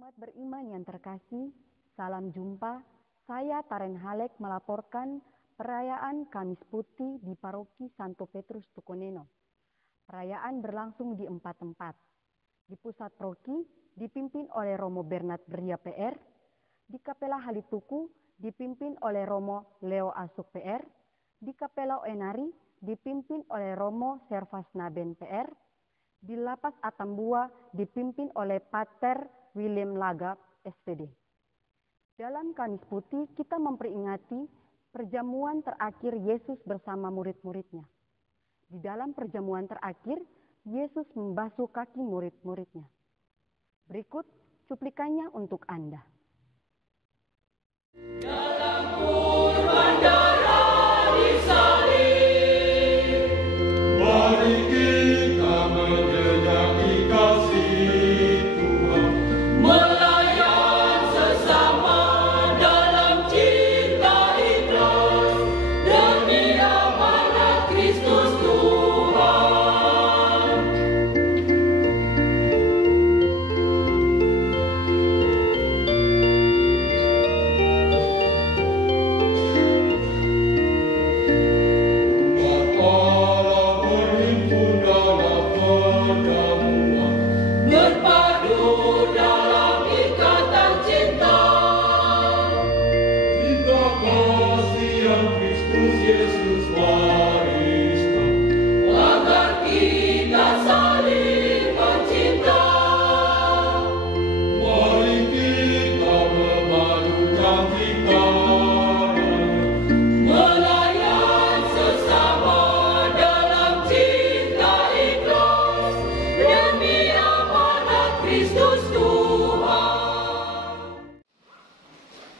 Umat beriman yang terkasih, salam jumpa. Saya Taren Halek melaporkan perayaan Kamis Putih di Paroki Santo Petrus Tukoneno. Perayaan berlangsung di 4 tempat. Di pusat paroki dipimpin oleh Romo Bernard Bria PR, di Kapela Halituku dipimpin oleh Romo Leo Asuk PR, di Kapela Oenari dipimpin oleh Romo Servas Naben PR, di Lapas Atambua dipimpin oleh Pater William Laga SPD. Dalam Kamis Putih kita memperingati perjamuan terakhir Yesus bersama murid-muridnya. Di dalam perjamuan terakhir, Yesus membasuh kaki murid-muridnya. Berikut cuplikannya untuk Anda. Dalam kurban darah disalib, mari kita menjejaki kasih Tuhan, melayan sesama dalam cinta ikhlas demi amanat Kristus Tuhan.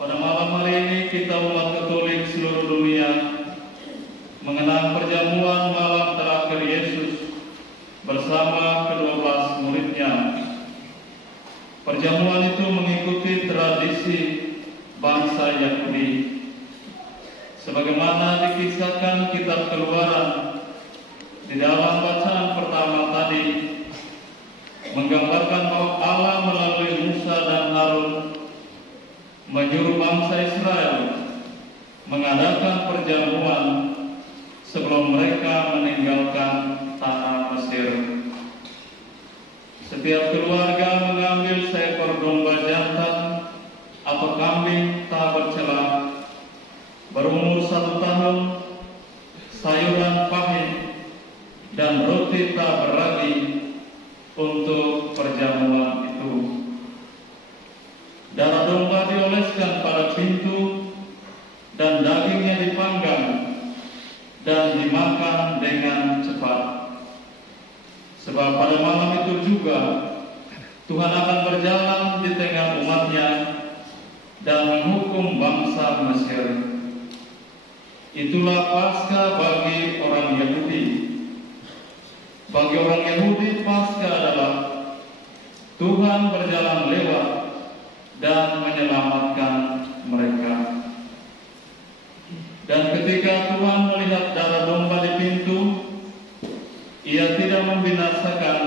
Pada malam hari ini kita umat Katolik seluruh dunia mengenang perjamuan malam terakhir Yesus bersama ke-12 muridnya. Perjamuan itu mengikuti tradisi bangsa Yahudi. Sebagaimana dikisahkan kitab Keluaran di dalam bacaan pertama tadi, menggambarkan bahwa Allah melalui Musa dan Harun menyuruh bangsa Israel mengadakan perjamuan sebelum mereka meninggalkan tanah Mesir. Setiap keluarga mengambil seekor domba jantan atau kambing tak bercela berumur 1 tahun, sayuran pahit dan roti tak beragi untuk perjamuan itu. Darah domba dioleskan pada pintu dan dagingnya dipanggang dan dimakan dengan cepat. Sebab pada malam itu juga Tuhan akan berjalan di tengah umatnya dan menghukum bangsa Mesir. Itulah Paskah bagi orang Yahudi. Bagi orang Yahudi, Paskah adalah Tuhan berjalan lewat dan menyelamatkan mereka. Dan ketika Tuhan melihat darah domba di pintu, Ia tidak membinasakan,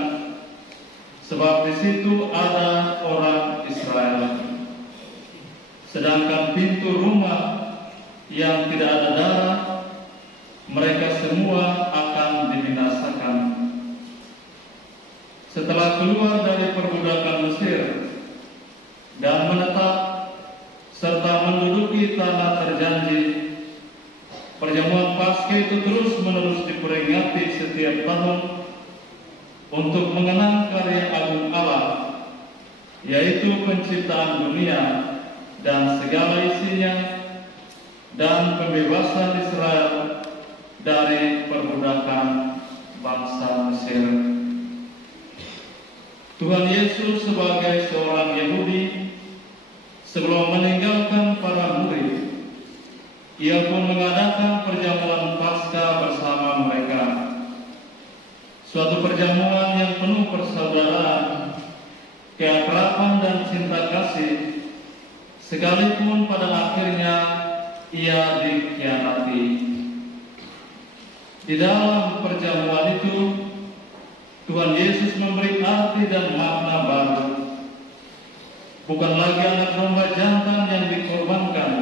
sebab di situ ada orang Israel. Sedangkan pintu rumah yang tidak ada darah, mereka semua akan dibinasakan. Setelah keluar dari perbudakan Mesir dan menetap serta menduduki tanah terjanji, perjamuan Paskah itu terus-menerus diperingati setiap tahun untuk mengenang karya agung Allah, yaitu penciptaan dunia dan segala isinya, dan pembebasan Israel dari perbudakan bangsa Mesir. Tuhan Yesus sebagai seorang Yahudi, sebelum meninggalkan para murid, Ia pun mengadakan perjamuan Paskah bersama mereka. Suatu perjamuan yang penuh persaudaraan, keakraban dan cinta kasih, sekalipun pada akhirnya Ia dikhianati. Di dalam perjamuan itu, Tuhan Yesus memberi arti dan makna baru. bukan lagi anak domba jantan yang dikorbankan,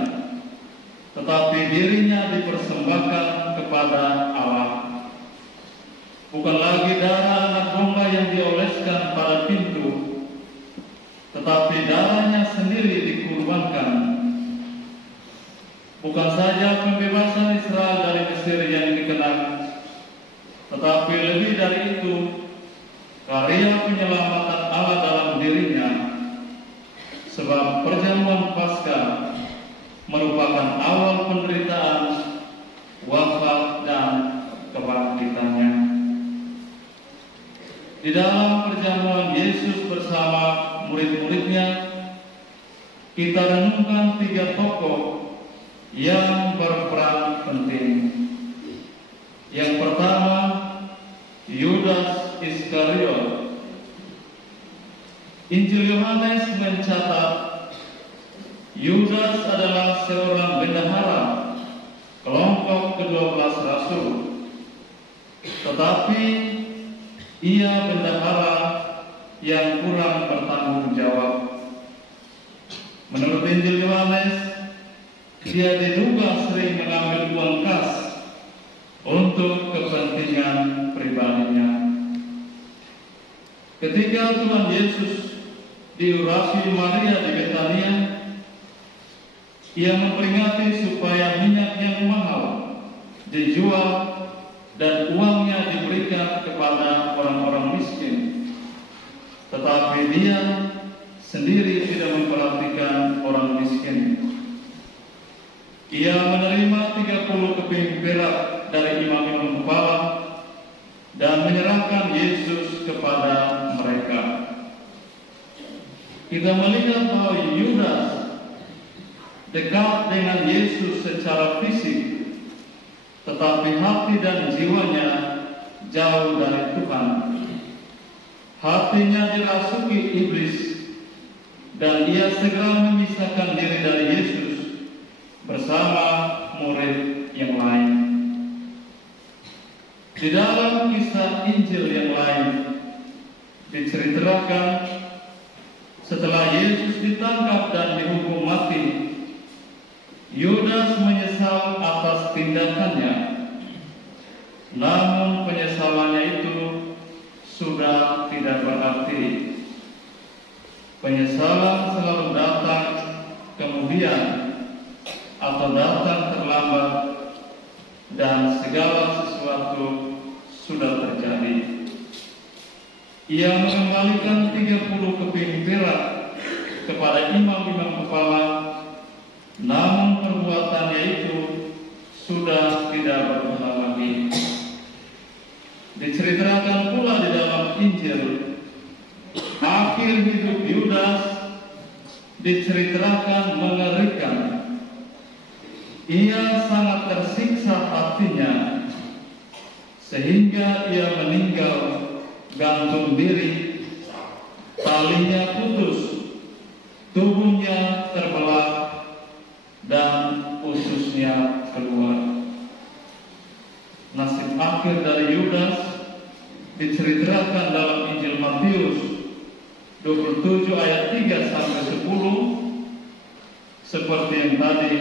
tetapi dirinya dipersembahkan kepada Allah. Bukan lagi darah anak domba yang dioleskan pada pintu, tetapi darahnya sendiri dikurbankan. Bukan saja pembebasan Israel dari Mesir yang dikenal, tetapi lebih dari itu, karya penyelamatan Allah dalam dirinya. Sebab perjamuan Paskah merupakan awal penderitaan, wafat, dan kebangkitannya. Di dalam perjamuan Yesus bersama murid-muridnya, kita renungkan 3 tokoh yang berperan penting. Yang pertama, Yudas Iskariot. Injil Yohanes mencatat Yudas adalah seorang bendahara kelompok ke-12 rasul, tetapi ia bendahara yang kurang bertanggung jawab. Menurut Injil Yohanes, dia diduga sering mengambil uang kas untuk kepentingan pribadinya. Ketika Tuhan Yesus diurapi Maria di Betania, ia memperingati supaya minyak yang mahal dijual dan uangnya diberikan kepada orang-orang miskin. Tetapi dia sendiri tidak memperhatikan orang miskin. Ia menerima 30 keping perak dari imam-imam kepala dan menyerahkan Yesus kepada mereka. Kita melihat bahwa Yudas dekat dengan Yesus secara fisik, tetapi hati dan jiwanya jauh dari Tuhan. Hatinya dirasuki iblis dan ia segera memisahkan diri dari Yesus bersama murid yang lain. Di dalam kisah Injil yang lain diceritakan setelah Yesus ditangkap dan dihukum mati, Yudas menyesal atas tindakannya. Namun penyesalannya itu sudah tidak berarti. Penyesalan selalu datang kemudian atau datang terlambat dan segala sesuatu sudah terjadi. Ia mengembalikan 30 keping perak kepada imam-imam kepala, namun perbuatannya itu sudah tidak berguna lagi. Diceritakan pula di dalam Injil, akhir hidup Yudas diceritakan mengerikan. Ia sangat tersiksa hatinya sehingga ia meninggal gantung diri, talinya putus, tubuhnya terbelah, dan ususnya keluar. Nasib akhir dari Yudas diceritakan dalam Injil Matius 27 ayat 3 sampai 10, seperti yang tadi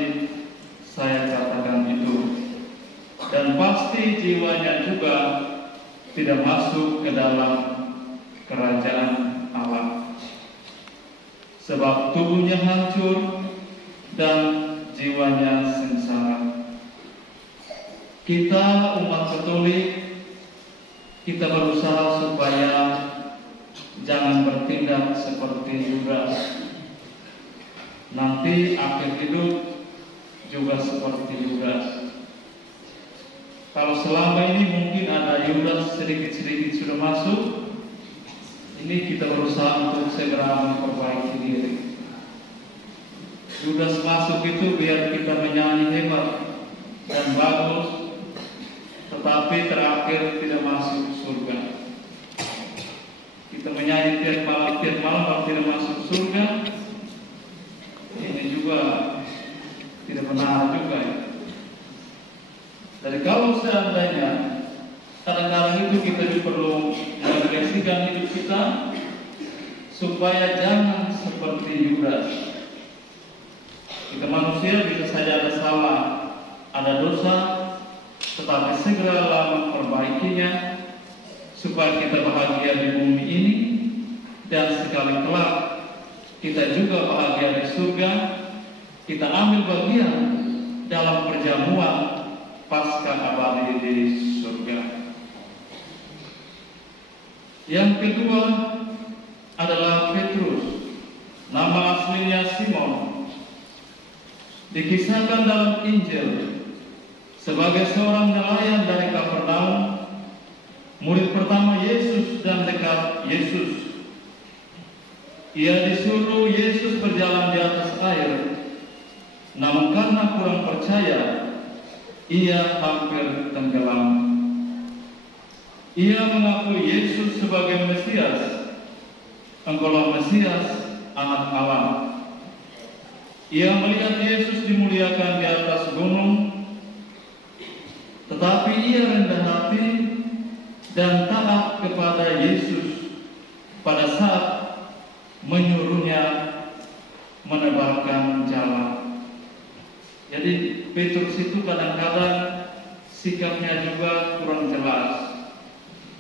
saya katakan itu. Dan pasti jiwanya juga tidak masuk ke dalam kerajaan Allah, sebab tubuhnya hancur dan jiwanya sengsara. Kita umat Katolik, kita berusaha supaya jangan bertindak seperti Yudas. Nanti akhir hidup juga seperti Yudas. Kalau selama ini mungkin ada Yudas sedikit-sedikit sudah masuk, ini kita berusaha untuk segera memperbaiki diri. Yudas masuk itu biar kita menyanyi hebat dan bagus, tetapi terakhir tidak masuk surga. Kita menyanyi tiap malam kalau tidak masuk surga, ini juga tidak benar juga ya. Jadi kalau seandainya kadang-kadang itu kita perlu merefleksikan hidup kita supaya jangan seperti seperti Yudas. Kita manusia bisa saja ada salah, ada dosa, tetapi segeralah memperbaikinya supaya kita bahagia di bumi ini dan sekali kelak kita juga bahagia di surga. Kita ambil bagian dalam perjamuan Paskah abadi di surga. Yang kedua adalah Petrus, nama aslinya Simon. Dikisahkan dalam Injil sebagai seorang nelayan dari Kapernaum, murid pertama Yesus dan dekat Yesus. Ia disuruh Yesus berjalan di atas air, namun karena kurang percaya, ia hampir tenggelam. Ia mengaku Yesus sebagai Mesias. Engkaulah Mesias, Anak Allah. Ia melihat Yesus dimuliakan di atas gunung, tetapi ia rendah hati dan taat kepada Yesus pada saat menyuruhnya menebarkan jalan. Jadi Petrus itu kadang-kadang sikapnya juga kurang jelas.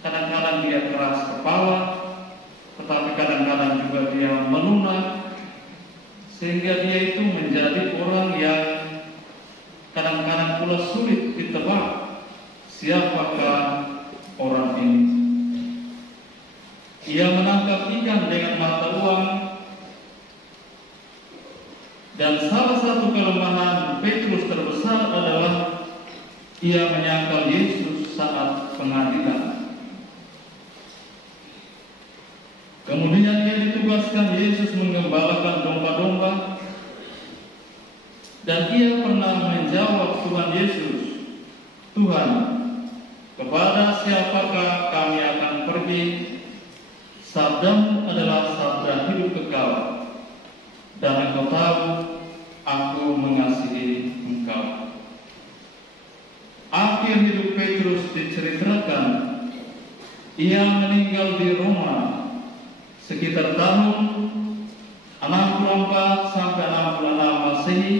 Kadang-kadang dia keras kepala, tetapi kadang-kadang juga dia melunak, sehingga dia itu menjadi orang yang kadang-kadang pula sulit ditebak siapakah orang ini. Ia menangkap ikan dengan mata uang, dan salah satu kelemahan Petrus terbesar adalah ia menyangkal Yesus saat pengadilan. Kemudian ia ditugaskan Yesus menggembalakan domba-domba, dan ia pernah menjawab Tuhan Yesus, "Tuhan, kepada siapakah kami akan pergi? Sabdamu adalah sabda hidup kekal, dan Engkau tahu aku mengasihi Engkau." Akhir hidup Petrus diceritakan. Ia meninggal di Roma sekitar tahun 64 sampai 66 Masehi,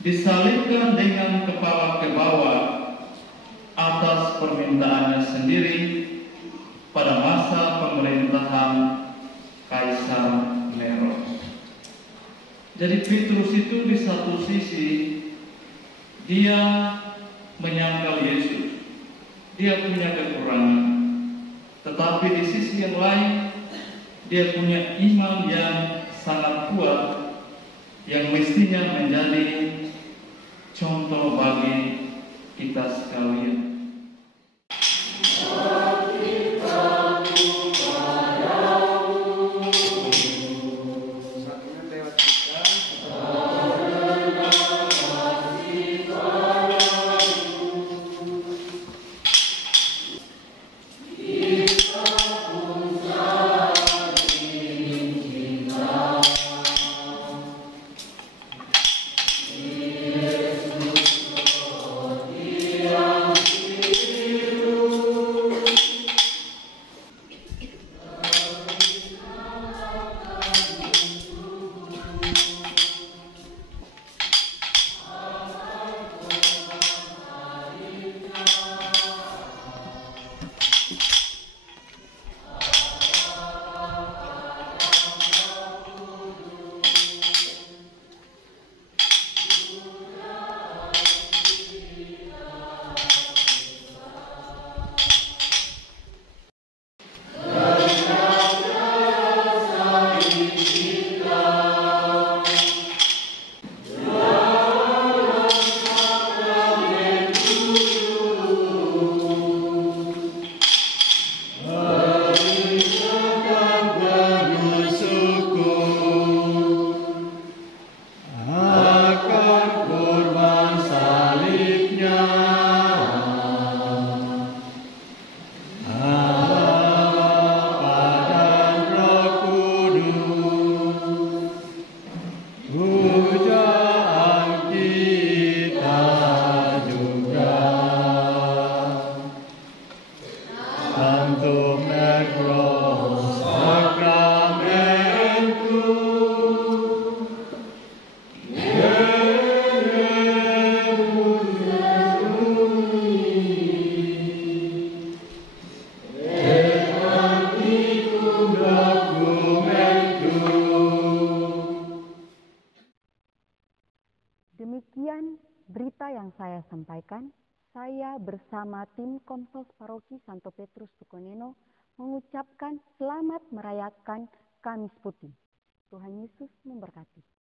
disalibkan dengan kepala ke bawah atas permintaannya sendiri pada masa pemerintahan Kaisar Nero. Jadi Petrus itu di satu sisi dia menyangkal Yesus, dia punya kekurangan, tetapi di sisi yang lain dia punya iman yang sangat kuat yang mestinya menjadi contoh bagi kita sekalian. saya sampaikan, saya bersama tim Komsos Paroki Santo Petrus Tukoneno mengucapkan selamat merayakan Kamis Putih. Tuhan Yesus memberkati.